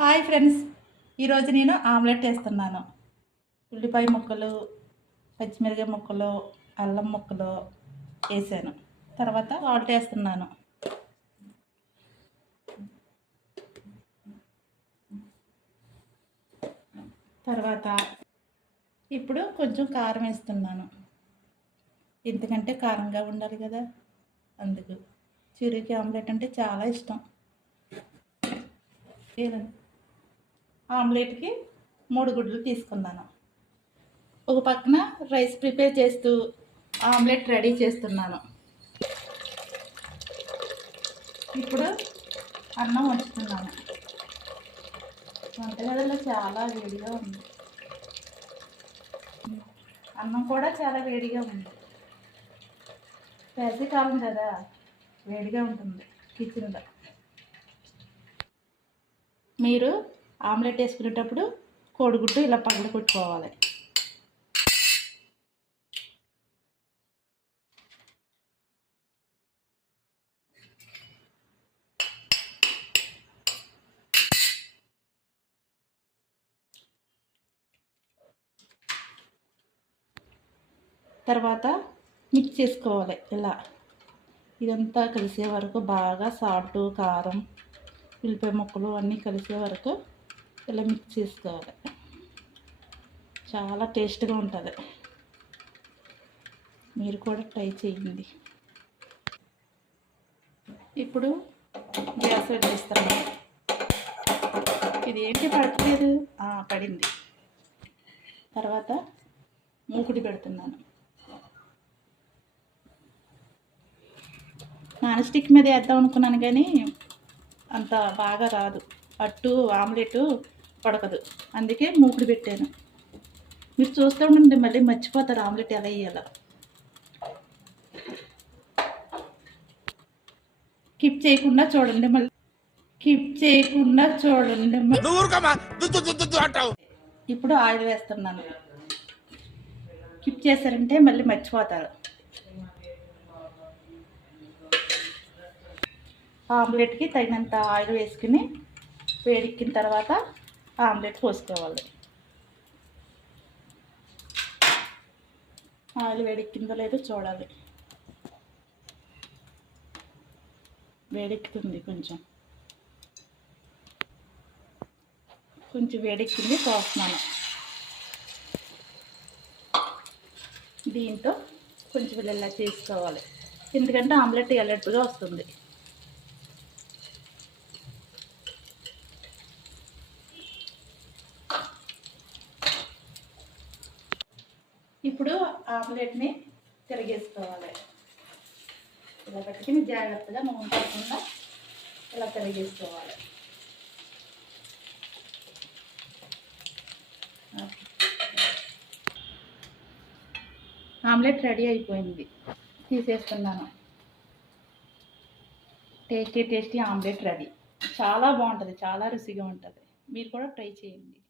Hi friends, ఈరోజు నేను omelette వేస్తున్నాను. ఉల్లిపాయ ముక్కలు, పచ్చిమిరపకాయ ముక్కలు, అల్లం ముక్కలు వేసాను. తర్వాత సాల్ట్ వేస్తున్నాను. తర్వాత ఇప్పుడు కొంచెం కారం వేస్తున్నాను. ఎందుకంటే కారంగా ఉండాలి కదా, అందుకు. చిరుకి ఆమ్లెట్ అంటే చాలా ఇష్టం. ఆమ్లెట్కి 3 గుడ్లు తీసుకున్నాను. ఒక పక్కన రైస్ ప్రిపేర్ చేస్తూ ఆమ్లెట్ రెడీ చేస్తున్నాను. ఇప్పుడు అన్నం వంచుతున్నాను. వంటగదిలో చాలా వేడిగా ఉంది. అన్నం కూడా చాలా వేడిగా ఉంది. వేసవికాలం కదా, వేడిగా ఉంటుంది కిచెన్లో. మీరు ఆమ్లెట్ వేసుకునేటప్పుడు కోడిగుడ్డు ఇలా పగలు కొట్టుకోవాలి. తర్వాత మిక్స్ చేసుకోవాలి. ఇలా ఇదంతా కలిసే వరకు బాగా సాల్ట్, కారం, ఉల్లిపాయ ముక్కలు అన్నీ కలిసే వరకు ఇలా మిక్స్ చేసుకోవాలి. చాలా టేస్ట్గా ఉంటుంది. మీరు కూడా ట్రై చేయండి. ఇప్పుడు గ్యాస్ వదిలేస్తాను. ఇది ఏంటి పడట్లేదు? పడింది. తర్వాత మూకుడి పెడుతున్నాను. నాన్ స్టిక్ మీద వేద్దాం అనుకున్నాను కానీ అంత బాగా రాదు. అట్టు ఆమ్లెట్ పడకదు, అందుకే మూకుడు పెట్టాను. మీరు చూస్తూ ఉండండి, మళ్ళీ మర్చిపోతారు ఆమ్లెట్ ఎలా వేయాలో. కిప్ చేయకుండా చూడండి, మళ్ళీ కిప్ చేయకుండా చూడండి. ఇప్పుడు ఆయిల్ వేస్తున్నాను. కిప్ చేశారంటే మళ్ళీ మర్చిపోతారు. ఆమ్లెట్కి తగినంత ఆయిల్ వేసుకుని వేడెక్కిన తర్వాత ఆమ్లెట్ పోసుకోవాలి. ఆయిల్ వేడెక్కిందో లేదో చూడాలి. వేడెక్కుతుంది, కొంచెం వేడెక్కింది, పోస్తున్నాను. దీంతో కొంచెం ఇలా చేసుకోవాలి, ఎందుకంటే ఆమ్లెట్ ఎల్లట్టుగా వస్తుంది. ఇప్పుడు ఆమ్లెట్ని తిరిగేసుకోవాలి. ఇలా పెట్టుకుని జాగ్రత్తగా నూనె పడకుండా ఇలా తిరిగేసుకోవాలి. ఆమ్లెట్ రెడీ అయిపోయింది, తీసేస్తున్నాను. Tasty omelette ready. చాలా బాగుంటుంది, చాలా రుచిగా ఉంటుంది. మీరు కూడా ట్రై చేయండి.